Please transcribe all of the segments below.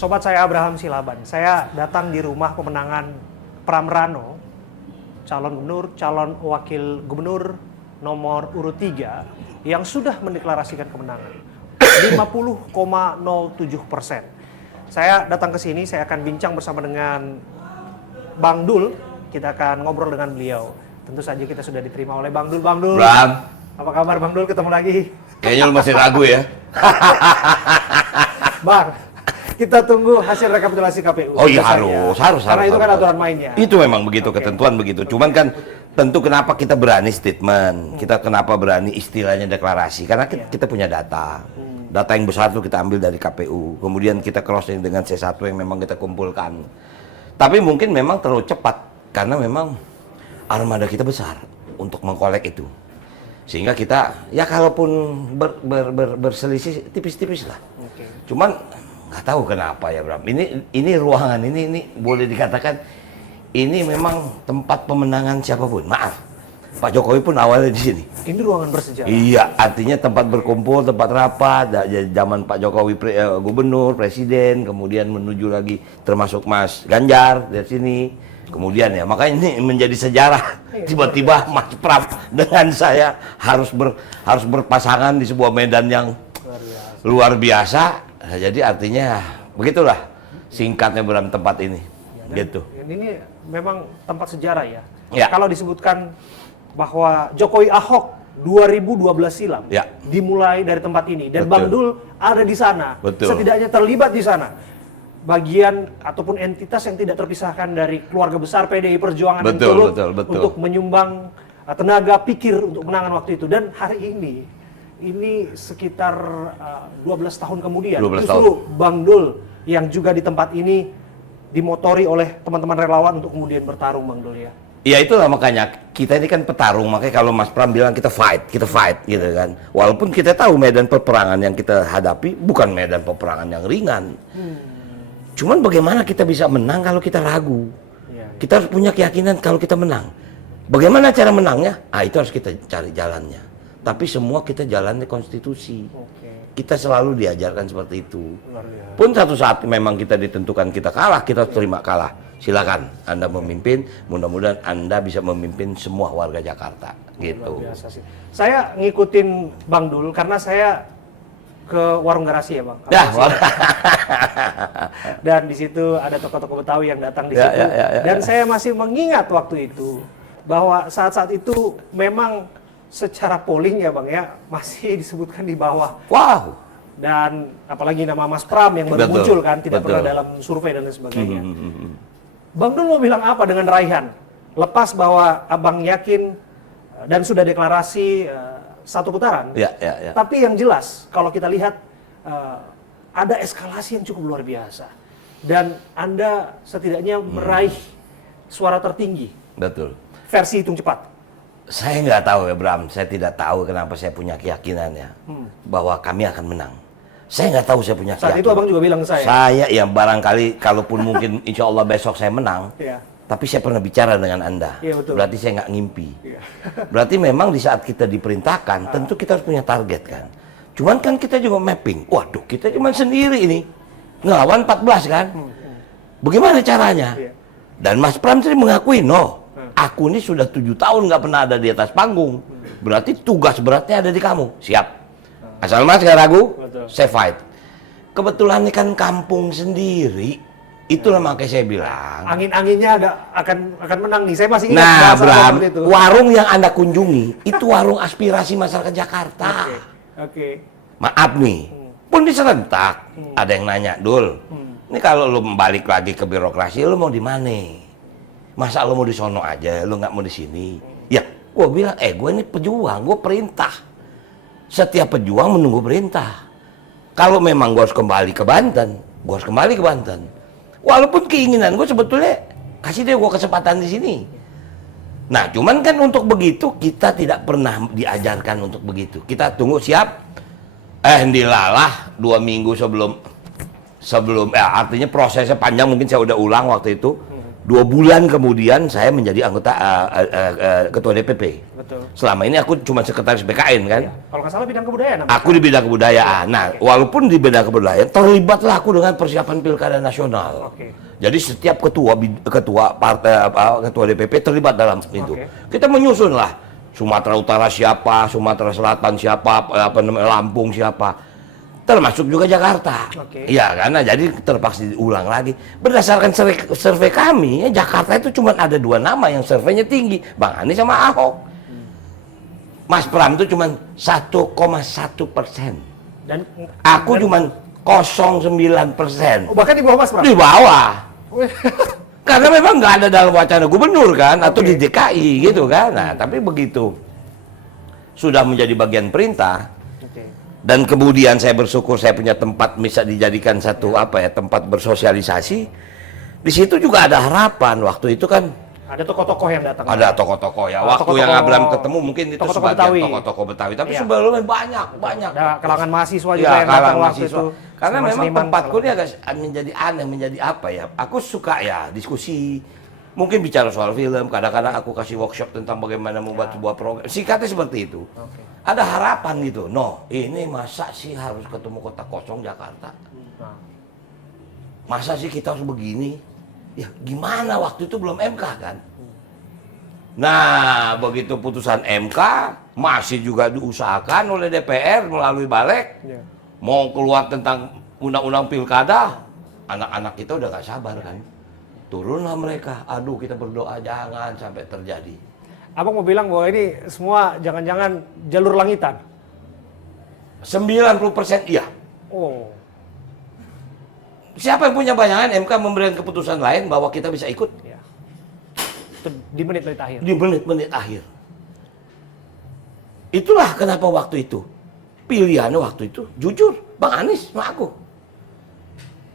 Sobat saya Abraham Silaban. Saya datang di rumah pemenangan Pram Rano, calon gubernur, calon wakil gubernur nomor urut 3 yang sudah mendeklarasikan kemenangan 50,07%. Saya datang ke sini, saya akan bincang bersama dengan Bang Dul. Kita akan ngobrol dengan beliau. Tentu saja kita sudah diterima oleh Bang Dul. Bang Dul, Bram, apa kabar Bang Dul? Ketemu lagi. kayaknya lu masih ragu ya. Bang, kita tunggu hasil rekapitulasi KPU. Oh iya, Biasanya. harus. Karena itu kan harus. aturan mainnya. Itu memang begitu, ketentuan begitu. Cuman kan tentu kenapa kita berani statement, kita kenapa berani istilahnya deklarasi, karena kita punya data. Data yang besar itu kita ambil dari KPU, kemudian kita crossing dengan C1 yang memang kita kumpulkan. Tapi mungkin memang terlalu cepat, karena memang armada kita besar untuk mengkolek itu. Sehingga kita, ya kalaupun berselisih tipis-tipis lah. Oke. Cuman nggak tahu kenapa ya Bram. Ini ruangan ini boleh dikatakan ini memang tempat pemenangan siapapun. Maaf, Pak Jokowi pun awalnya di sini. Ini ruangan bersejarah. Iya, artinya tempat berkumpul, tempat rapat. Zaman Pak Jokowi gubernur, presiden, kemudian menuju lagi termasuk Mas Ganjar dari sini. Kemudian ya, makanya ini menjadi sejarah. Tiba-tiba Mas Pram dengan saya harus berpasangan di sebuah medan yang luar biasa. Nah, jadi artinya begitulah singkatnya Bram tempat ini. Ya, Gitu. Ini memang tempat sejarah ya. Ya. Kalau disebutkan bahwa Jokowi Ahok 2012 silam Ya. dimulai dari tempat ini dan Betul. Bang Dul ada di sana. Betul. Setidaknya terlibat di sana. Bagian ataupun entitas yang tidak terpisahkan dari keluarga besar PDI Perjuangan yang turut Betul. untuk menyumbang tenaga pikir untuk menangan waktu itu. Dan hari ini sekitar 12 tahun kemudian 12 justru Bang Dul yang juga di tempat ini dimotori oleh teman-teman relawan untuk kemudian bertarung, Bang Dul ya. Ya itulah makanya kita ini kan petarung, makanya kalau Mas Pram bilang kita fight gitu kan. Walaupun kita tahu medan peperangan yang kita hadapi bukan medan peperangan yang ringan. Cuman bagaimana kita bisa menang kalau kita ragu? Ya. Kita harus punya keyakinan kalau kita menang. Bagaimana cara menangnya? Itu harus kita cari jalannya. Tapi semua kita jalannya konstitusi. Oke. Kita selalu diajarkan seperti itu. Luar biasa. Pun satu saat memang kita ditentukan kita kalah, kita harus terima kalah. Silakan Anda memimpin, mudah-mudahan Anda bisa memimpin semua warga Jakarta. Gitu. Luar biasa sih. Saya ngikutin Bang Dul karena saya ke warung garasi ya, Bang. Ya, Dan di situ ada tokoh-tokoh Betawi yang datang di Ya, situ. ya. Dan saya masih mengingat waktu itu bahwa saat-saat itu memang secara polling ya, Bang ya, masih disebutkan di bawah. wow. Dan apalagi nama Mas Pram yang baru Betul, muncul kan, tidak betul. pernah dalam survei dan lain sebagainya. Bang Dul mau bilang apa dengan Raihan? Lepas bahwa Abang yakin dan sudah deklarasi satu putaran. Ya. Tapi yang jelas kalau kita lihat ada eskalasi yang cukup luar biasa. Dan Anda setidaknya meraih suara tertinggi. Betul. Versi hitung cepat. Saya nggak tahu ya Bram, saya tidak tahu kenapa saya punya keyakinannya bahwa kami akan menang. Saya nggak tahu saya punya Saat keyakinan. itu Abang juga bilang ke saya. Saya ya barangkali kalaupun mungkin insya Allah besok saya menang, Iya. tapi saya pernah bicara dengan Anda. Iya, betul. Berarti saya nggak ngimpi. Iya. Berarti memang di saat kita diperintahkan, tentu kita harus punya target kan. Cuman kan kita juga mapping. Waduh, kita cuma sendiri ini. Ngelawan 14 kan. Bagaimana caranya? Iya. Dan Mas Pram sendiri mengakui, aku ini sudah 7 tahun nggak pernah ada di atas panggung. Berarti tugas beratnya ada di kamu. Siap. Asal Mas nggak ragu, Betul. saya fight. Kebetulan ini kan kampung sendiri. Itulah makanya saya bilang. Angin-anginnya akan menang nih. Saya masih ingat Nah, bahasa Bram, seperti itu. warung yang Anda kunjungi itu warung aspirasi masyarakat Jakarta. Oke. Maaf nih, pun diserentak. Ada yang nanya, Dul, ini kalau lu balik lagi ke birokrasi, lu mau di mana? Masa lu mau di sono aja, lu nggak mau di sini? Ya, gua bilang, gue ini pejuang, gua perintah. Setiap pejuang menunggu perintah. Kalau memang gua harus kembali ke Banten, gua harus kembali ke Banten. Walaupun keinginan gua sebetulnya kasih dia gua kesempatan di sini. Nah, cuman kan untuk begitu kita tidak pernah diajarkan untuk begitu. Kita tunggu siap. Dilalah 2 minggu sebelum artinya prosesnya panjang, mungkin saya udah ulang waktu itu. 2 bulan kemudian saya menjadi anggota ketua DPP. Betul. Selama ini aku cuma sekretaris BKN kan. Ya. Kalau nggak salah bidang kebudayaan. namanya. Aku di bidang kebudayaan. Nah, walaupun di bidang kebudayaan terlibatlah aku dengan persiapan pilkada nasional. Oke. Jadi setiap ketua partai ketua DPP terlibat dalam itu. Oke. Kita menyusun lah Sumatera Utara siapa, Sumatera Selatan siapa, Lampung siapa. Termasuk juga Jakarta. Oke. Iya, karena jadi terpaksa diulang lagi. Berdasarkan survei kami, ya, Jakarta itu cuma ada 2 nama yang surveinya tinggi, Bang Anies sama Ahok. Mas Pram itu cuma 1,1%. Dan Aku cuma 0,9%. bahkan di bawah Mas Pram. Di bawah. Karena memang nggak ada dalam wacana gubernur kan, atau di DKI gitu kan. Nah, tapi begitu sudah menjadi bagian perintah, Oke. dan kemudian saya bersyukur saya punya tempat bisa dijadikan satu tempat bersosialisasi. Di situ juga ada harapan. Waktu itu kan Ada tokoh-tokoh yang datang. ada tokoh-tokoh ya. Waktu Tokoh-tokoh- yang Abraham ketemu mungkin itu tokoh-tokoh sebagian Betawi. tokoh-tokoh Betawi, tapi Iya. sebelumnya banyak. Ada kalangan mahasiswa juga Ya, yang datang kalangan waktu mahasiswa. itu. Karena memang Seniman-seniman tempatku kalau- ini agak menjadi aneh, menjadi apa ya. Aku suka ya diskusi. Mungkin bicara soal film, kadang-kadang aku kasih workshop tentang bagaimana membuat sebuah program. Singkatnya seperti itu. Oke. Ada harapan gitu. Ini masa sih harus ketemu kota kosong Jakarta? Nah, Masa sih kita harus begini? Ya gimana, waktu itu belum MK kan? Nah, begitu putusan MK masih juga diusahakan oleh DPR melalui Balik iya. mau keluar tentang undang-undang pilkada, anak-anak kita udah gak sabar kan? Turunlah mereka, aduh kita berdoa jangan sampai terjadi. Abang mau bilang bahwa ini semua jangan-jangan jalur langitan. 90% iya. Oh. Siapa yang punya bayangan MK memberikan keputusan lain bahwa kita bisa ikut? Ya. Itu di menit-menit akhir. Di menit-menit akhir. Itulah kenapa waktu itu pilihannya waktu itu jujur Bang Anies sama aku.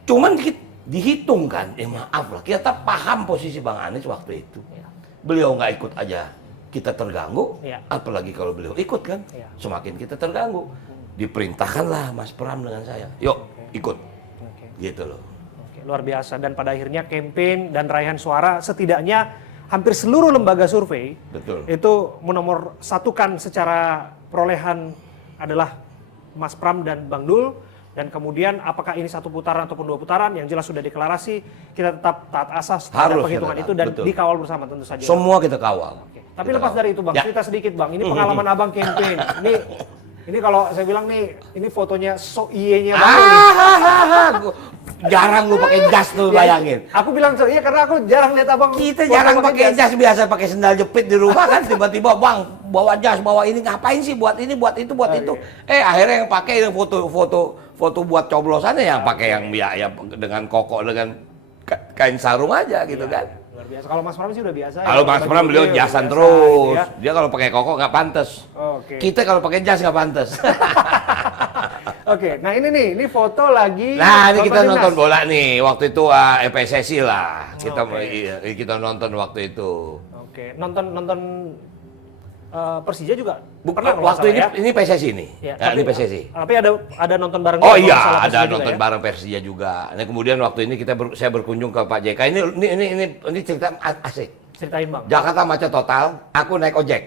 Cuman dihitung kan, maaf lah, kita paham posisi Bang Anies waktu itu. Ya. Beliau nggak ikut aja kita terganggu, Ya. apalagi kalau beliau ikut kan, Ya. semakin kita terganggu. Diperintahkanlah Mas Pram dengan saya, yuk ikut, Oke. gitu loh. Oke, luar biasa. Dan pada akhirnya campaign dan raihan suara setidaknya hampir seluruh lembaga survei Betul. itu menomor satukan secara perolehan adalah Mas Pram dan Bang Dul. Dan kemudian apakah ini 1 putaran ataupun 2 putaran, yang jelas sudah deklarasi, kita tetap taat asas terhadap Harus penghitungan kita itu taat, dan betul. dikawal bersama tentu saja. Semua kita kawal. Oke. Tapi Kita lepas kawal. dari itu Bang, Ya. cerita sedikit Bang, ini pengalaman Abang campaign. Ini kalau saya bilang nih, ini fotonya so iye-nya Bang ini. Jarang lu pakai jas tuh, bayangin. Aku bilang so iya karena aku jarang lihat Abang. Kita foto jarang pakai jas, biasa pakai sendal jepit di rumah kan, tiba-tiba Bang bawa jas, bawa ini, ngapain sih, buat ini, buat itu, buat itu. Akhirnya yang pakai yang foto buat coblosannya yang pakai yang ya dengan koko dengan kain sarung aja gitu kan. Luar biasa. Kalau Mas Pram sih udah biasa. Kalau ya. Mas Pram beliau Udah jasan biasa, terus. gitu ya. Dia kalau pakai koko nggak pantas. Oke. Kita kalau pakai jas nggak pantas. Oke, nah ini foto lagi. Nah, ini kita Bapak nonton Dinas. bola nih. Waktu itu PSSI lah. Kita nonton waktu itu. Oke, nonton Persija juga. Bukan, Pernah kalau nggak waktu salah, ini PSSI nih. Ya, Nah, ini PSSI. Tapi ada nonton bareng. Oh juga, kalau iya, nggak salah ada Persija juga nonton ya? bareng Persija juga. Nah, kemudian waktu ini saya berkunjung ke Pak JK. Ini cerita asik. Ceritain Bang. Jakarta macet total, aku naik ojek.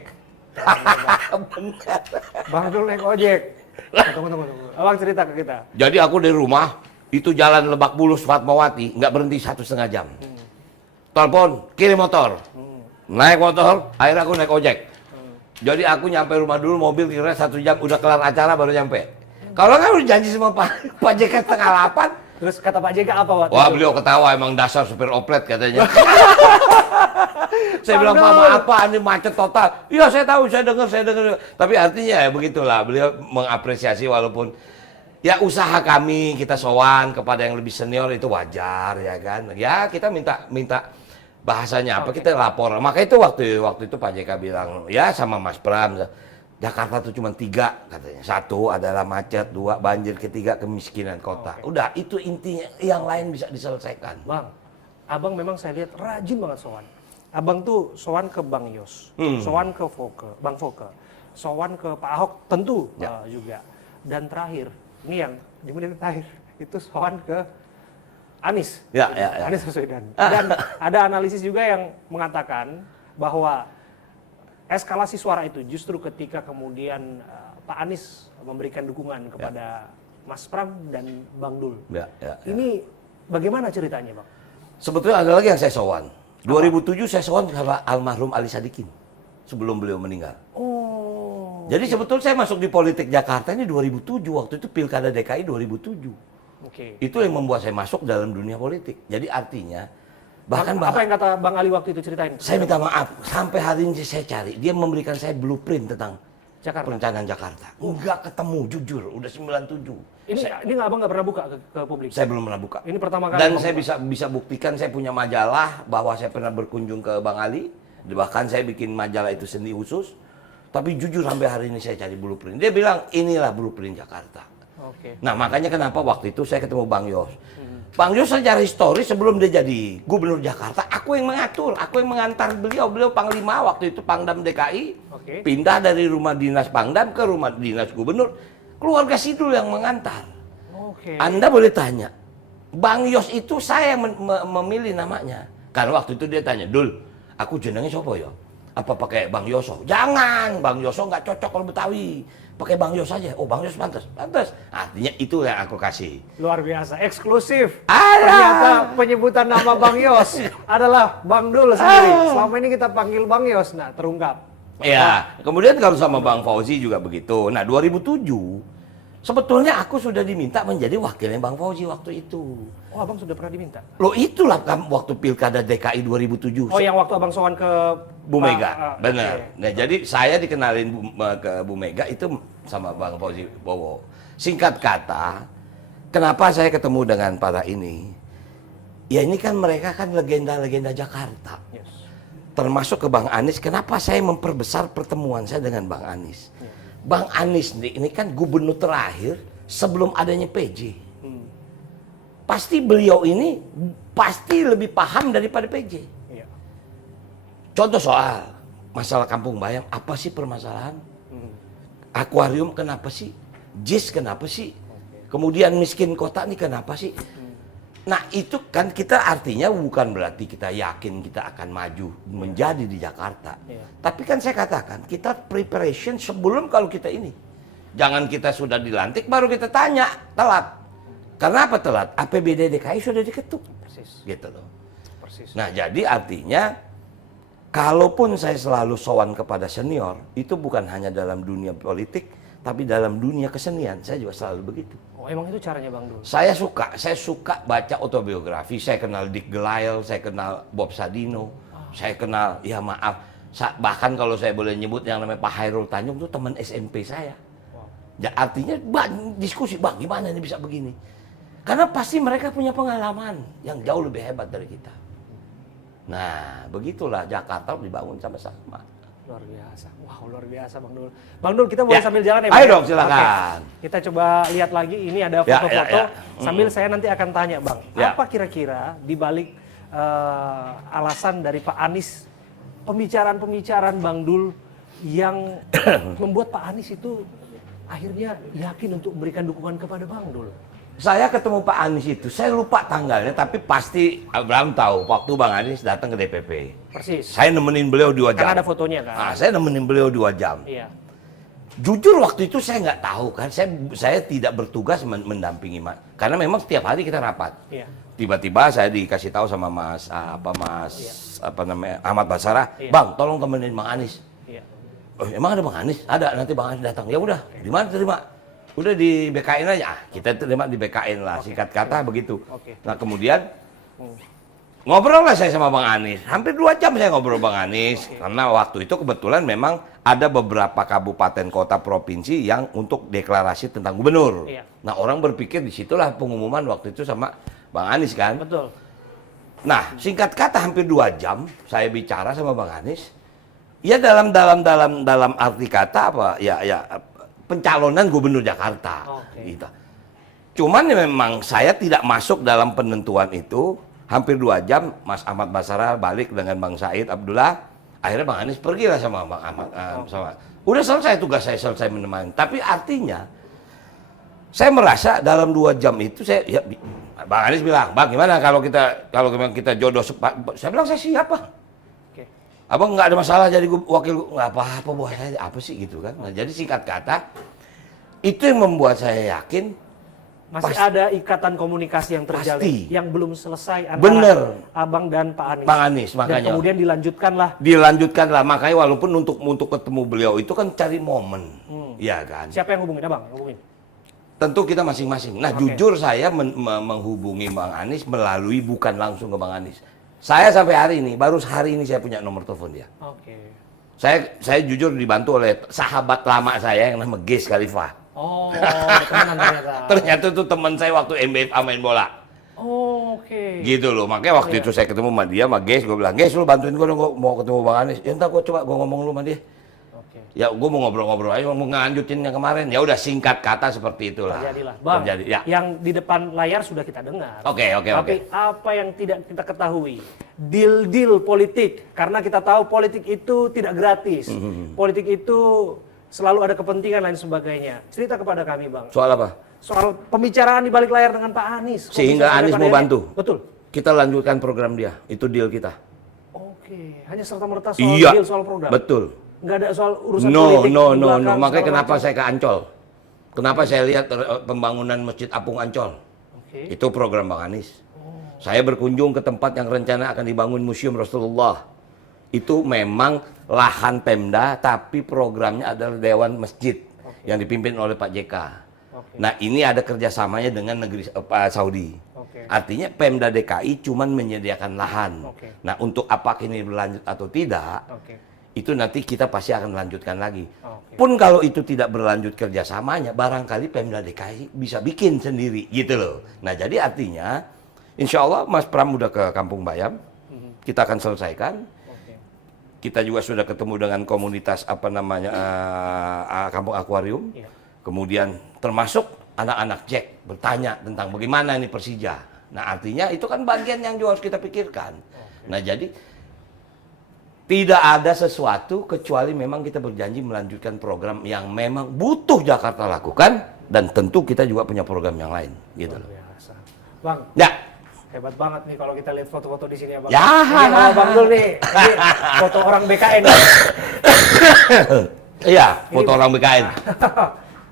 Bener. Bang Dul naik ojek. Tunggu. Abang cerita ke kita. Jadi aku dari rumah, itu jalan Lebak Bulus Fatmawati, nggak berhenti 1,5 jam. Telepon, kirim motor. Naik motor, akhirnya aku naik ojek. Jadi aku nyampe rumah dulu, mobil kira 1 jam, udah kelar acara baru nyampe. Kalau kan udah janji sama Pak JK setengah 8. Terus kata Pak JK apa waktu Wah, itu? beliau ketawa, emang dasar supir oplet katanya. Saya bilang, Pak, apa ini macet total. Iya, saya tahu, saya dengar. Tapi artinya ya begitulah, beliau mengapresiasi walaupun ya usaha kami, kita sowan kepada yang lebih senior itu wajar ya kan. Ya, kita minta bahasanya apa, kita lapor. Maka itu waktu itu Pak JK bilang, ya sama Mas Pram, Jakarta tuh cuma 3 katanya. 1 adalah macet, 2 banjir, ketiga kemiskinan kota. Udah, itu intinya, yang lain bisa diselesaikan. Bang, Abang memang saya lihat rajin banget sowan. Abang tuh sowan ke Bang Yos, sowan ke Bang Foke, sowan ke Pak Ahok tentu juga. Dan terakhir, ini yang di menit terakhir, itu sowan ke Anies. Ya. Anies Baswedan. Dan ada analisis juga yang mengatakan bahwa eskalasi suara itu justru ketika kemudian Pak Anies memberikan dukungan kepada Mas Pram dan Bang Dul. Ya. Ini bagaimana ceritanya, Bang? Sebetulnya ada lagi yang saya sowan. 2007 saya sowan sama almarhum Ali Sadikin sebelum beliau meninggal. Oh. Jadi sebetulnya saya masuk di politik Jakarta ini 2007, waktu itu Pilkada DKI 2007. Oke. Itu yang membuat saya masuk dalam dunia politik. Jadi artinya bahkan Apa yang kata Bang Ali waktu itu ceritain? saya minta maaf, sampai hari ini saya cari, dia memberikan saya blueprint tentang Jakarta. perencanaan Jakarta. Enggak ketemu, jujur, udah 97. Ini Abang nggak pernah buka ke publik? Saya belum pernah buka. Ini pertama kali. Dan Abang saya buka. bisa buktikan, saya punya majalah bahwa saya pernah berkunjung ke Bang Ali. Bahkan saya bikin majalah itu sendiri khusus. Tapi jujur sampai hari ini saya cari blueprint. Dia bilang inilah blueprint Jakarta. Oke. Nah makanya kenapa waktu itu saya ketemu Bang Yos. Bang Yos secara historis sebelum dia jadi gubernur Jakarta, aku yang mengatur, aku yang mengantar beliau. Beliau Panglima waktu itu Pangdam DKI. Oke. Pindah dari rumah dinas Pangdam ke rumah dinas gubernur. Keluarga Sidul yang mengantar. Oke. Anda boleh tanya, Bang Yos itu saya yang memilih namanya. Karena waktu itu dia tanya, Dul, aku jenengnya siapa ya? Apa pakai Bang Yoso? Jangan, Bang Yoso nggak cocok kalau Betawi. Pakai Bang Yos aja. Oh, Bang Yos pantas. Pantas. Artinya itu yang aku kasih. Luar biasa, eksklusif. Alah. Ternyata penyebutan nama Bang Yos adalah Bang Dul sendiri. Selama ini kita panggil Bang Yos, nah terungkap. Ya, kemudian kalau sama Bang Fauzi juga begitu. Nah, 2007 sebetulnya aku sudah diminta menjadi wakilnya Bang Fauzi waktu itu. Oh, Abang sudah pernah diminta? Loh itulah kan waktu Pilkada DKI 2007. Oh, yang waktu Abang sowan ke Bu Mega, Pak, benar. oke. Nah, jadi saya dikenalin ke Bu Mega itu sama Bang Fauzi Bowo. Singkat kata, kenapa saya ketemu dengan para ini? Ya ini kan mereka kan legenda-legenda Jakarta. Yes. Termasuk ke Bang Anies, kenapa saya memperbesar pertemuan saya dengan Bang Anies? Bang Anies ini kan gubernur terakhir sebelum adanya PJ. Pasti beliau ini pasti lebih paham daripada PJ. Iya. Contoh soal masalah Kampung Bayam, apa sih permasalahan? Akuarium kenapa sih? JIS kenapa sih? Kemudian miskin kota nih kenapa sih? Nah itu kan kita artinya bukan berarti kita yakin kita akan maju menjadi di Jakarta. Iya. Tapi kan saya katakan kita preparation sebelum kalau kita ini. Jangan kita sudah dilantik baru kita tanya, telat. Karena apa telat? APBD DKI sudah diketuk. Persis. Gitu loh. Persis. Nah jadi artinya kalaupun saya selalu sowan kepada senior, itu bukan hanya dalam dunia politik, tapi dalam dunia kesenian, saya juga selalu begitu. Oh, emang itu caranya Bang Dul? Saya suka baca autobiografi, saya kenal Dick Gelael, saya kenal Bob Sadino, saya kenal, ya maaf, bahkan kalau saya boleh nyebut yang namanya Pak Hairul Tanjung itu teman SMP saya. Wow. Ya, artinya diskusi, Bang gimana ini bisa begini? Karena pasti mereka punya pengalaman yang jauh lebih hebat dari kita. Nah, begitulah Jakarta dibangun sama-sama. Luar biasa. Wow, luar biasa Bang Dul. Bang Dul, kita boleh Ya, sambil jalan ya? ayo Bang? dong, silakan. Oke. Kita coba lihat lagi, ini ada Ya, foto-foto. ya. Sambil saya nanti akan tanya Bang, Ya. apa kira-kira dibalik alasan dari Pak Anies, pembicaraan-pembicaraan Bang Dul yang membuat Pak Anies itu akhirnya yakin untuk memberikan dukungan kepada Bang Dul? Saya ketemu Pak Anies itu, saya lupa tanggalnya, tapi pasti Abraham tahu waktu Bang Anies datang ke DPP. Persis. Saya nemenin beliau 2 jam. Karena ada fotonya kan? Nah, saya nemenin beliau 2 jam. Iya. Jujur waktu itu saya nggak tahu kan, saya tidak bertugas mendampingi karena memang setiap hari kita rapat. Iya. Tiba-tiba saya dikasih tahu sama Mas Ahmad Basarah, Iya. Bang, tolong temenin Bang Anies. Iya. Oh, emang ada Bang Anies? Ada, nanti Bang Anies datang. Ya udah, di mana terima? Udah di BKN aja. Kita terima di BKN lah, singkat kata begitu. Oke. Nah, kemudian ngobrol lah saya sama Bang Anies. Hampir 2 jam saya ngobrol Bang Anies. Karena waktu itu kebetulan memang ada beberapa kabupaten kota provinsi yang untuk deklarasi tentang gubernur. Iya. Nah, orang berpikir disitulah pengumuman waktu itu sama Bang Anies kan. Betul. Nah, singkat kata hampir 2 jam saya bicara sama Bang Anies. Ya dalam arti kata apa? Ya pencalonan gubernur Jakarta. Oke. Gitu. Cuman ya memang saya tidak masuk dalam penentuan itu. Hampir 2 jam Mas Ahmad Basara balik dengan Bang Said Abdullah. Akhirnya Bang Anies pergilah sama Bang Ahmad. Udah selesai tugas saya, selesai menemani. Tapi artinya saya merasa dalam 2 jam itu saya Bang Anies bilang, Bang gimana kalau memang kita jodoh saya bilang saya siapa? Oke. Abang nggak ada masalah jadi wakil, nggak apa-apa buat saya, apa sih gitu kan. Nah, jadi singkat kata, itu yang membuat saya yakin Masih ada ikatan komunikasi yang terjalin Pasti. yang belum selesai antara Bener. Abang dan Pak Anies. Bang Anies, Dan makanya. kemudian dilanjutkanlah. Dilanjutkanlah, makanya walaupun untuk ketemu beliau itu kan cari momen, ya kan. Siapa yang hubungin Abang? Hubungin. Tentu kita masing-masing. Nah, Oke. jujur saya menghubungi Bang Anies melalui bukan langsung ke Bang Anies. Saya sampai hari ini, baru hari ini saya punya nomor telepon dia. Oke. Saya jujur dibantu oleh sahabat lama saya yang namanya Ges Khalifah. Oh, temenan ternyata. Ternyata itu teman saya waktu MBFA main bola. Oh, oke. Gitu loh. Makanya waktu itu saya ketemu sama dia, sama Ges, gue bilang, Ges lu bantuin gue dong, gue mau ketemu Bang Anies. Ya entar gue coba gue ngomong lu sama dia. Oke. Ya gue mau ngobrol-ngobrol aja, mau ngelanjutin yang kemarin. Ya udah singkat kata seperti itulah. Terjadilah. Bang, Terjadi, ya. yang di depan layar sudah kita dengar. Oke. Tapi apa yang tidak kita ketahui? Deal-deal politik. Karena kita tahu politik itu tidak gratis. Politik itu selalu ada kepentingan lain sebagainya. Cerita kepada kami, Bang. Soal apa? Soal pembicaraan di balik layar dengan Pak Anies. Kok Sehingga bisa Anies sampai mau pada bantu. Betul. Kita lanjutkan program dia. Itu deal kita. Oke, hanya serta-merta soal Iya. deal, soal program. Betul. Nggak ada soal urusan No. politik. di belakang, Makanya segala kenapa macam. saya ke Ancol? Kenapa saya lihat pembangunan Masjid Apung Ancol? Oke. Itu program Bang Anies. Saya berkunjung ke tempat yang rencana akan dibangun Museum Rasulullah. Itu memang lahan Pemda, tapi programnya adalah Dewan Masjid yang dipimpin oleh Pak JK. Oke. Nah, ini ada kerjasamanya dengan negeri Saudi. Oke. Artinya Pemda DKI cuman menyediakan lahan. Oke. Nah, untuk apakah ini berlanjut atau tidak, Oke. itu nanti kita pasti akan lanjutkan lagi. Oke. Pun kalau itu tidak berlanjut kerjasamanya, barangkali Pemda DKI bisa bikin sendiri, gitu loh. Nah, jadi artinya, insya Allah Mas Pram udah ke Kampung Bayam, kita akan selesaikan. Oke. Kita juga sudah ketemu dengan komunitas Kampung Akuarium. Iya. Kemudian termasuk anak-anak Jack bertanya tentang bagaimana ini Persija. Nah, artinya itu kan bagian yang juga harus kita pikirkan. Nah, jadi tidak ada sesuatu kecuali memang kita berjanji melanjutkan program yang memang butuh Jakarta lakukan, dan tentu kita juga punya program yang lain, gitu loh. Luar biasa. Bang, Ya, hebat banget nih kalau kita lihat foto-foto di sini ya, Bang. Ya. Ini kalau Bang Dul nih, ini foto orang BKN. iya, foto orang BKN.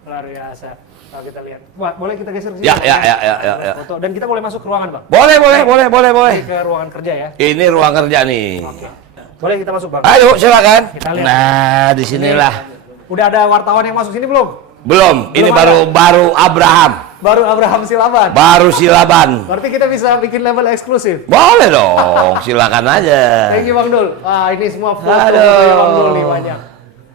Luar biasa. Kalau kita lihat. Wah, boleh kita geser sini? Ya, Bang? ya. Foto. Dan kita boleh masuk ke ruangan, Bang. Boleh. Ini ke ruangan kerja ya. Ini ruang kerja nih. Oke. Boleh kita masuk, Bang? Ayo, silakan. Kita lihat. Nah, disinilah. Udah ada wartawan yang masuk sini belum? Belum, ini Belum baru Abraham. Baru Abraham Silaban. Baru Silaban. Berarti kita bisa bikin label eksklusif. Boleh dong, silakan aja. Thank you, Bang Dul. Wah, ini semua foto Aduh. fotonya Bang Dul nih banyak.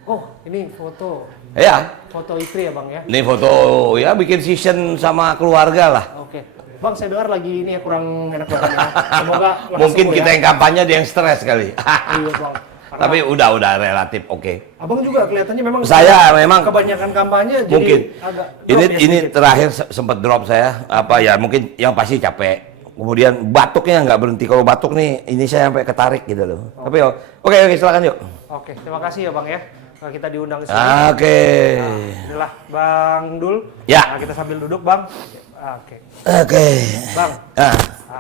Oh, ini foto. Ya, Foto istri ya, Bang ya? ini foto ya bikin season sama keluarga lah. Oke. Bang, saya dengar lagi ini ya kurang enak badannya. Semoga lekas Mungkin sembuh kita ya. yang kampanye dia yang stres kali. Iya, Bang. Karena Tapi udah relatif oke. Abang juga kelihatannya memang Saya memang kebanyakan kampanye mungkin jadi agak ini drop ya ini sedikit. terakhir sempat drop saya apa ya, mungkin yang pasti capek. Kemudian batuknya nggak berhenti. Kalau batuk nih ini saya sampai ketarik gitu loh. Tapi oke silakan yuk. Oke, terima kasih ya, Bang ya. Kalau kita diundang ke sini. Oke. Inilah Bang Dul. Ya. Nah, kita sambil duduk, Bang. Oke. Oke. Bang, Ah,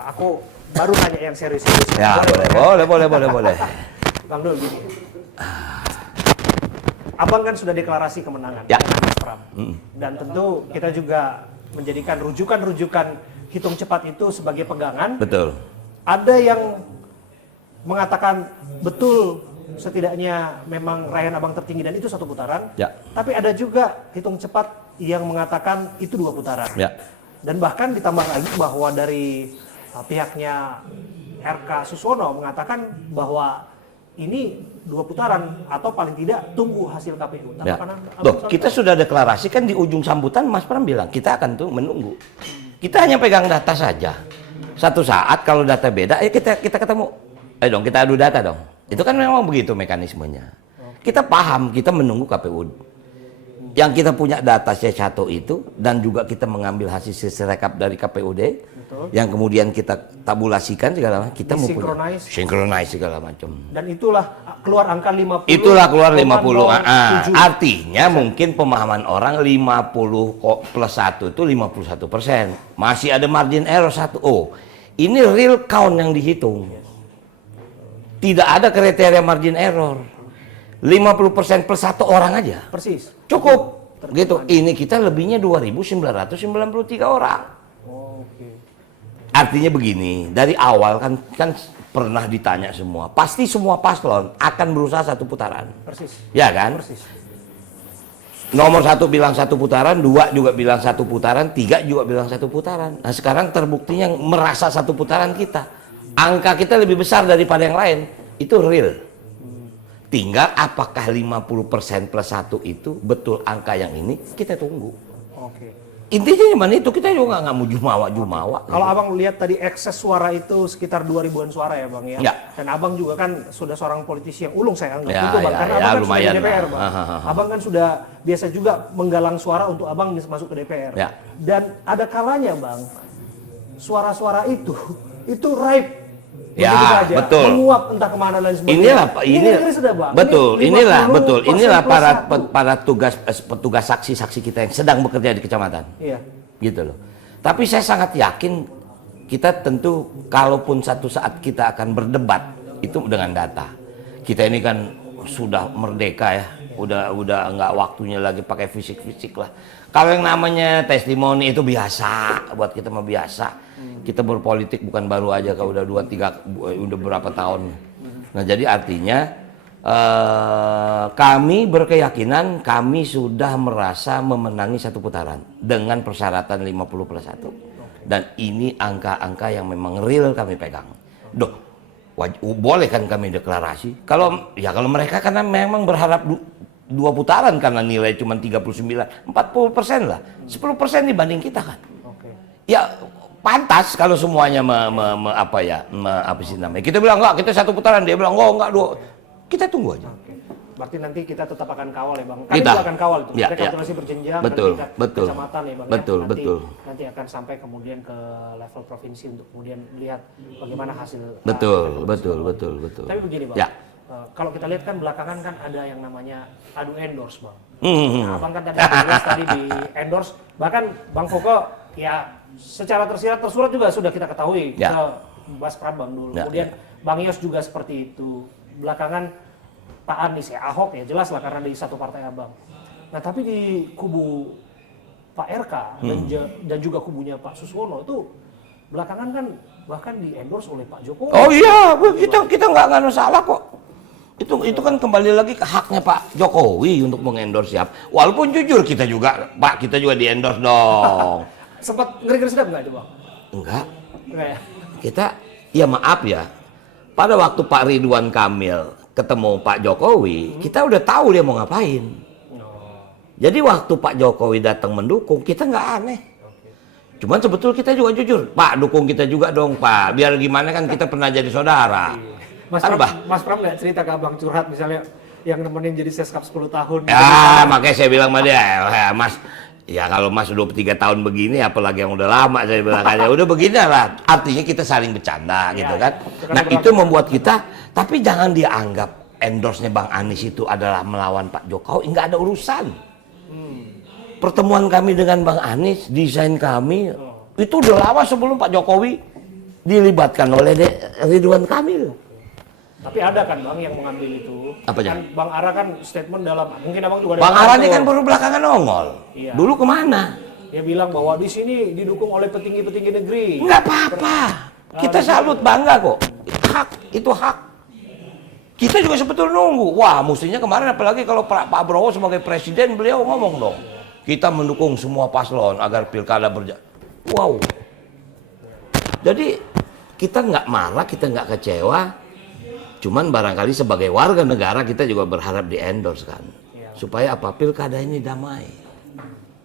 aku baru nanya yang serius-serius. ya boleh. Bang Dul, gini. Abang kan sudah deklarasi kemenangan Ya. dengan Mas Pram. Dan tentu kita juga menjadikan rujukan-rujukan hitung cepat itu sebagai pegangan. Betul. Ada yang mengatakan betul setidaknya memang raihan abang tertinggi dan itu satu putaran. Ya. Tapi ada juga hitung cepat yang mengatakan itu 2 putaran. Ya. Dan bahkan ditambah lagi bahwa dari pihaknya RK Susono mengatakan bahwa ini 2 putaran atau paling tidak tunggu hasil KPU. Ya. Tanggapan Abang Loh, soal kita itu? sudah deklarasikan di ujung sambutan Mas Pram bilang kita akan tuh menunggu. Kita hanya pegang data saja. Satu saat kalau data beda, kita ketemu. Ayo dong, kita adu data dong. Itu kan memang begitu mekanismenya. Kita paham, kita menunggu KPU Yang kita punya data C1 itu dan juga kita mengambil hasil sirekap dari KPUD, Betul. yang kemudian kita tabulasikan segala macam, kita mempunyai synchronize segala macam. Dan itulah keluar angka 50. Itulah keluar 50. 0,07. Artinya mungkin pemahaman orang 50 plus 1 itu 51%. Masih ada margin error 1. Oh, ini real count yang dihitung. Tidak ada kriteria margin error. 50% plus 1 orang aja. Persis. Cukup. Gitu. Ini kita lebihnya 2.993 orang. Oke. Artinya begini, dari awal kan pernah ditanya semua. Pasti semua paslon akan berusaha 1 putaran. Persis. Ya kan? Persis. Nomor 1 bilang 1 putaran, 2 juga bilang 1 putaran, 3 juga bilang 1 putaran. Nah sekarang terbuktinya merasa 1 putaran kita. Angka kita lebih besar daripada yang lain. Itu real. Tinggal apakah 50% plus 1 itu betul angka yang ini, kita tunggu. Oke. Intinya cuma itu, kita juga nggak mau jumawa. Kalau abang lihat tadi ekses suara itu sekitar 2.000-an suara ya bang ya. Ya. Dan abang juga kan sudah seorang politisi yang ulung saya anggap Ya, itu bang. ya, Karena ya, abang kan sudah lumayan di DPR lah. bang. Abang kan sudah biasa juga menggalang suara untuk abang masuk ke DPR. Ya. Dan ada kalanya bang, suara-suara itu ripe. Ya, Begitu saja, betul. menguap entah kemana dan sebagainya. Inilah Pak, ini sudah bang. betul, Ini inilah 50% betul. Inilah plus para 1. petugas saksi-saksi kita yang sedang bekerja di kecamatan. Iya. Gitu loh. Tapi saya sangat yakin kita tentu kalaupun satu saat kita akan berdebat itu dengan data. Kita ini kan sudah merdeka ya. Udah nggak waktunya lagi pakai fisik-fisik lah. Kalau yang namanya testimoni itu biasa, buat kita mah biasa. Kita berpolitik bukan baru aja, kalau udah 2-3 udah berapa tahun. Nah jadi artinya kami berkeyakinan kami sudah merasa memenangi 1 putaran dengan persyaratan 50 plus 1. Dan ini angka-angka yang memang real kami pegang. Boleh kan kami deklarasi? Kalau mereka karena memang berharap 2 putaran karena nilai cuma 39, 40% lah, 10% dibanding kita kan. Ya pantas kalau semuanya apa sih namanya? Kita bilang enggak, kita 1 putaran, dia bilang enggak 2. Kita tunggu aja. Berarti nanti kita tetap akan kawal ya bang. Kami Kita juga akan kawal itu. Ya, Rekapitulasi berjenjang betul, dari tingkat betul. kecamatan ya bang. Betul, ya. betul. Nanti akan sampai kemudian ke level provinsi untuk kemudian lihat bagaimana hasil. Betul. Tapi begini bang. Ya. Kalau kita lihat kan belakangan kan ada yang namanya adu endorse bang. Hmm. Abang kan tadi di endorse. Bahkan Bang Koko ya secara tersirat tersurat juga sudah kita ketahui Ya. ke Bas Prambang dulu. Ya, Kemudian Bang Yos juga seperti itu. Belakangan Pak Anies ya Ahok ya jelas lah karena di satu partai abang. Nah tapi di kubu Pak RK dan juga kubunya Pak Suswono itu belakangan kan bahkan di endorse oleh Pak Jokowi. Oh iya, kita nggak masalah kok. Itu kan kembali lagi ke haknya Pak Jokowi untuk mengendorse siap. Walaupun jujur kita juga di endorse dong. Sempat ngeri-ngeri sedap nggak itu bang? Enggak. Enggak ya? Kita ya maaf ya. Pada waktu Pak Ridwan Kamil ketemu Pak Jokowi, kita udah tahu dia mau ngapain. Jadi waktu Pak Jokowi datang mendukung, kita nggak aneh. Cuman sebetulnya kita juga jujur, Pak dukung kita juga dong Pak. Biar gimana kan kita pernah jadi saudara. Mas Pram nggak cerita ke abang curhat misalnya yang nemenin jadi seskap 10 tahun. Ya makanya saya bilang sama dia, Mas, ya kalau Mas udah 3 tahun begini, apalagi yang udah lama saya bilang aja, udah begini lah. Artinya kita saling bercanda gitu kan. Nah itu membuat kita, tapi jangan dianggap endorse-nya Bang Anies itu adalah melawan Pak Jokowi, nggak ada urusan. Pertemuan kami dengan Bang Anies, desain kami, itu udah lama sebelum Pak Jokowi dilibatkan oleh Ridwan Kamil. Tapi ada kan bang yang mengambil itu. Apa kan Bang Ara kan statement dalam, mungkin abang juga ada. Bang Ara ini kan baru belakangan nongol. Iya. Dulu kemana? Dia bilang bahwa di sini didukung oleh petinggi-petinggi negeri. Nggak apa-apa. Kita salut bangga kok. Hak, itu hak. Kita juga sebetulnya nunggu. Wah, mestinya kemarin apalagi kalau Pak Prabowo sebagai presiden, beliau ngomong dong. Kita mendukung semua paslon agar pilkada berjalan. Wow. Jadi kita nggak marah, kita nggak kecewa. Cuman barangkali sebagai warga negara kita juga berharap di endorse kan. Supaya apa? Pilkada ini damai.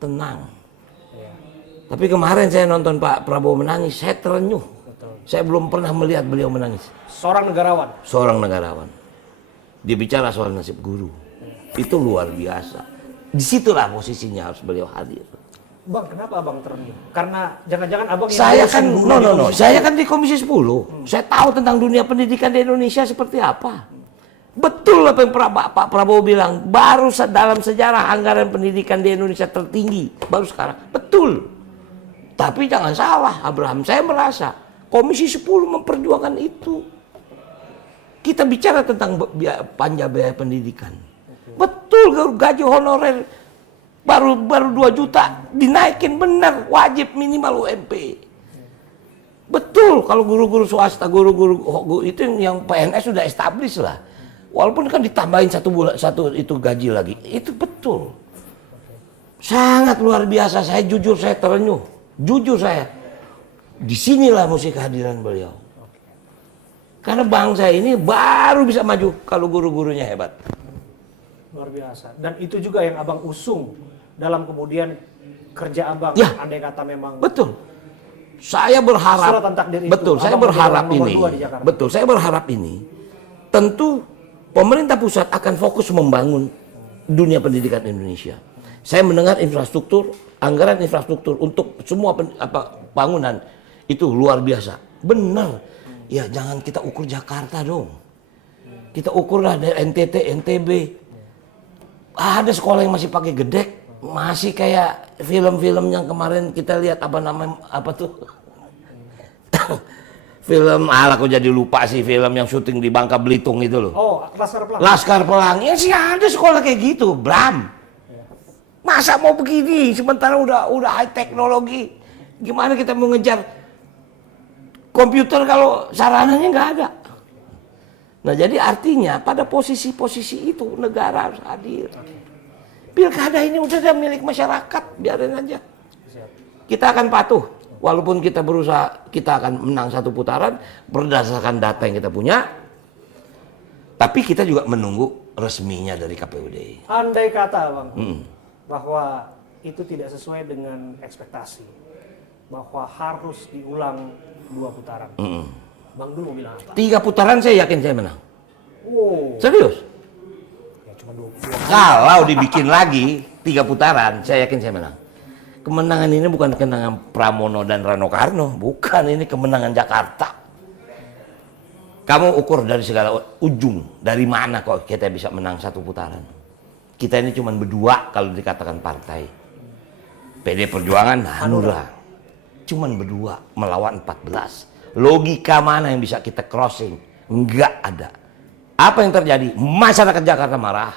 Tenang. Tapi kemarin saya nonton Pak Prabowo menangis, saya terenyuh. Saya belum pernah melihat beliau menangis. Seorang negarawan. Seorang negarawan. Dia bicara soal nasib guru. Itu luar biasa. Disitulah posisinya harus beliau hadir. Bang, kenapa abang terenyuh? Karena jangan-jangan abang yang Saya ngurusin kan, guru no, di no, no. Komisi Saya 10. kan di Komisi 10. Saya tahu tentang dunia pendidikan di Indonesia seperti apa. Betul apa yang Pak Prabowo bilang. Baru dalam sejarah anggaran pendidikan di Indonesia tertinggi. Baru sekarang. Betul. Tapi jangan salah, Abraham. Saya merasa Komisi 10 memperjuangkan itu. Kita bicara tentang panja biaya pendidikan. Betul, gaji honorer baru 2 juta dinaikin, benar, wajib minimal UMP. Betul, kalau guru-guru swasta, guru-guru itu yang PNS sudah established lah. Walaupun kan ditambahin satu itu gaji lagi, itu betul. Sangat luar biasa. Saya jujur, saya terenyuh. Jujur saya. Disinilah mesti kehadiran beliau. Karena bangsa ini baru bisa maju kalau guru-gurunya hebat. Luar biasa. Dan itu juga yang abang usung dalam kemudian kerja abang. Ya. Andai kata memang Betul. Saya berharap. Surat tentang diri betul. itu, Saya abang berharap menjadi orang ini. nomor 2 di Jakarta. Betul. Saya berharap ini. Tentu pemerintah pusat akan fokus membangun dunia pendidikan Indonesia. Saya mendengar infrastruktur, anggaran infrastruktur untuk semua bangunan itu luar biasa. Benar. Ya jangan kita ukur Jakarta dong. Kita ukurlah dari NTT, NTB. Ada sekolah yang masih pakai gedek, masih kayak film-film yang kemarin kita lihat apa tuh? Film, aku jadi lupa sih, film yang syuting di Bangka Belitung itu loh. Oh, Laskar Pelangi. Laskar Pelangi, sih ada sekolah kayak gitu, Bram. Masa mau begini, sementara udah high teknologi. Gimana kita mau ngejar komputer kalau sarananya nggak ada? Nah jadi artinya pada posisi-posisi itu negara harus hadir. Pilkada ini udah milik masyarakat, biarin aja. Kita akan patuh. Walaupun kita berusaha, kita akan menang satu putaran berdasarkan data yang kita punya. Tapi kita juga menunggu resminya dari KPUD. Andai kata bang, bahwa itu tidak sesuai dengan ekspektasi. Bahwa harus diulang 2 putaran. Bang dulu mau bilang apa? 3 putaran saya yakin saya menang. Wow. Serius? Ya cuma 2. Kalau dibikin lagi 3 putaran, saya yakin saya menang. Kemenangan ini bukan kemenangan Pramono dan Rano Karno, bukan, ini kemenangan Jakarta. Kamu ukur dari segala ujung, dari mana kok kita bisa menang 1 putaran. Kita ini cuma berdua kalau dikatakan partai. PD Perjuangan, Hanura. Cuman berdua melawan 14. Logika mana yang bisa kita crossing? Enggak ada. Apa yang terjadi? Masyarakat Jakarta marah.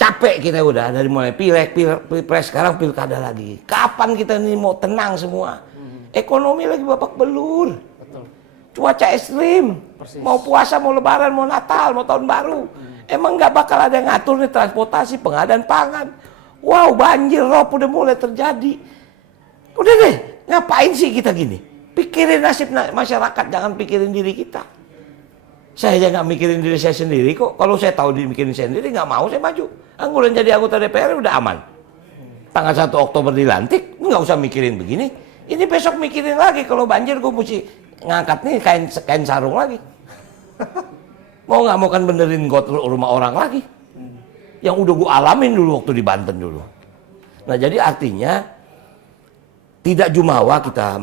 Capek kita udah dari mulai pileg, pilpres, sekarang pilkada lagi. Kapan kita ini mau tenang semua? Ekonomi lagi babak belur. Betul. Cuaca ekstrim. Persis. Mau puasa, mau lebaran, mau Natal, mau tahun baru. Emang nggak bakal ada yang ngatur nih transportasi, pengadaan pangan. Wow, banjir rob udah mulai terjadi. Udah deh, ngapain sih kita gini? Pikirin nasib masyarakat, jangan pikirin diri kita. Saya aja nggak mikirin diri saya sendiri kok. Kalau saya tahu dimikirin saya sendiri, nggak mau saya maju. Angguran jadi anggota DPR udah aman. Tanggal 1 Oktober dilantik, nggak usah mikirin begini. Ini besok mikirin lagi, kalau banjir gue mesti ngangkat nih kain sarung lagi. Mau nggak mau kan benerin got rumah orang lagi. Yang udah gue alamin dulu waktu di Banten dulu. Nah jadi artinya tidak jumawa kita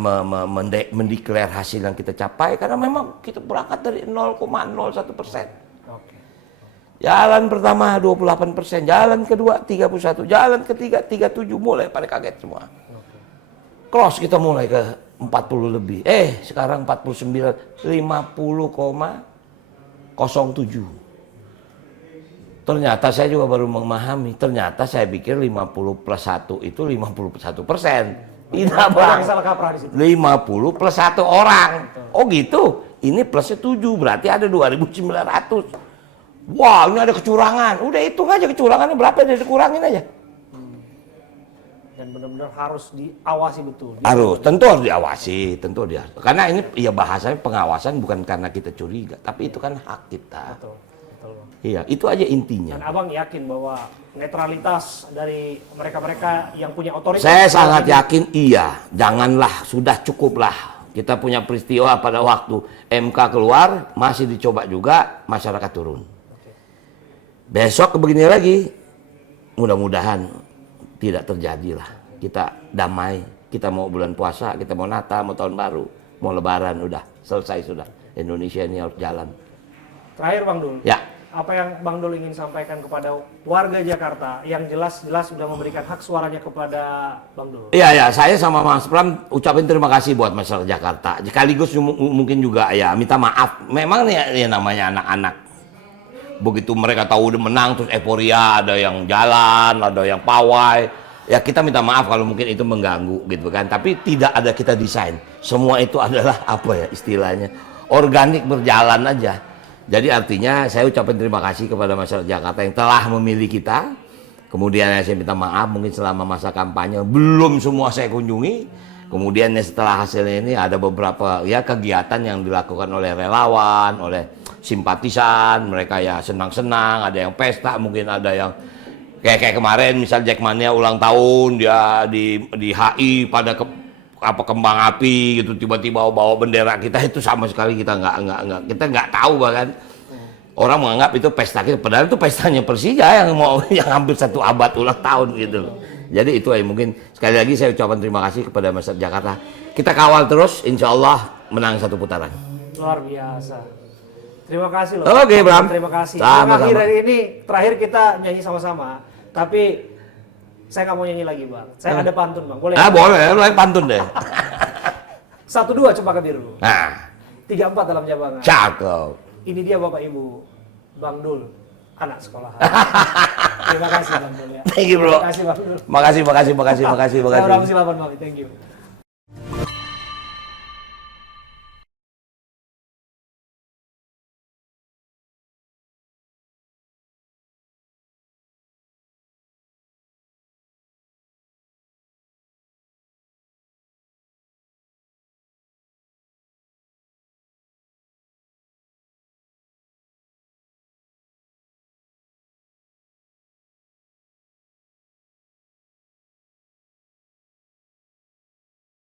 mendeklar hasil yang kita capai karena memang kita berangkat dari 0,01%. Jalan pertama 28%, jalan kedua 31%, jalan ketiga 37, mulai pada kaget semua. Cross kita mulai ke 40 lebih. Sekarang 49, 50,07. Ternyata saya juga baru memahami, ternyata saya pikir 50 plus 1 itu 51%. Tidak bang, 50 plus 1 orang. Oh gitu, ini plusnya 7, berarti ada 2.900. Wah, ini ada kecurangan. Udah hitung aja kecurangannya berapa, dia dikurangin aja. Dan benar-benar harus diawasi betul. Harus, tentu harus diawasi, tentu dia. Karena ini ya bahasanya pengawasan bukan karena kita curiga, tapi itu kan hak kita. Betul, betul. Iya, itu aja intinya. Dan abang yakin bahwa netralitas dari mereka-mereka yang punya otoritas. Saya sangat yakin iya, janganlah, sudah cukuplah. Kita punya peristiwa pada waktu MK keluar, masih dicoba juga, masyarakat turun. Besok begini lagi, mudah-mudahan tidak terjadi lah. Kita damai, kita mau bulan puasa, kita mau Natal, mau tahun baru, mau Lebaran, udah selesai sudah. Indonesia ini harus jalan. Terakhir Bang Dul, Ya. apa yang Bang Dul ingin sampaikan kepada warga Jakarta yang jelas-jelas sudah memberikan hak suaranya kepada Bang Dul? Iya, ya, saya sama Mas Pram ucapin terima kasih buat masyarakat Jakarta. Sekaligus mungkin juga ya minta maaf. Memang nih ya namanya anak-anak. Begitu mereka tahu udah menang terus euforia, ada yang jalan, ada yang pawai. Ya kita minta maaf kalau mungkin itu mengganggu gitu kan. Tapi tidak ada kita desain. Semua itu adalah apa ya istilahnya? Organik berjalan aja. Jadi artinya saya ucapkan terima kasih kepada masyarakat Jakarta yang telah memilih kita. Kemudian saya minta maaf mungkin selama masa kampanye belum semua saya kunjungi. Kemudian setelah hasilnya ini ada beberapa ya kegiatan yang dilakukan oleh relawan, oleh simpatisan, mereka ya senang-senang, ada yang pesta, mungkin ada yang kayak kemarin misal Jackmania ulang tahun dia di HI pada kembang api gitu tiba-tiba bawa bendera kita itu sama sekali kita nggak tahu bahkan orang menganggap itu pesta kita padahal itu pestanya Persija yang mau yang hampir 1 abad ulang tahun gitu loh. Jadi itu mungkin sekali lagi saya ucapkan terima kasih kepada masyarakat Jakarta. Kita kawal terus, insya Allah menang 1 putaran. Luar biasa. Terima kasih loh. Oke, Bram. Terima kasih. Sama-sama. Terakhir kita nyanyi sama-sama. Tapi saya nggak mau nyanyi lagi Bang. Saya ada pantun Bang. Boleh? Boleh, lu yang pantun deh. 1-2 Cempaka Biru. Nah, 3-4 dalam Jabangan. cakep. Ini dia Bapak Ibu Bang Dul, anak sekolah. Terima kasih Bang Dul ya. Thank you, bro. Terima kasih Bang Dul. Makasih. Saya Bram Silaban, Thank you.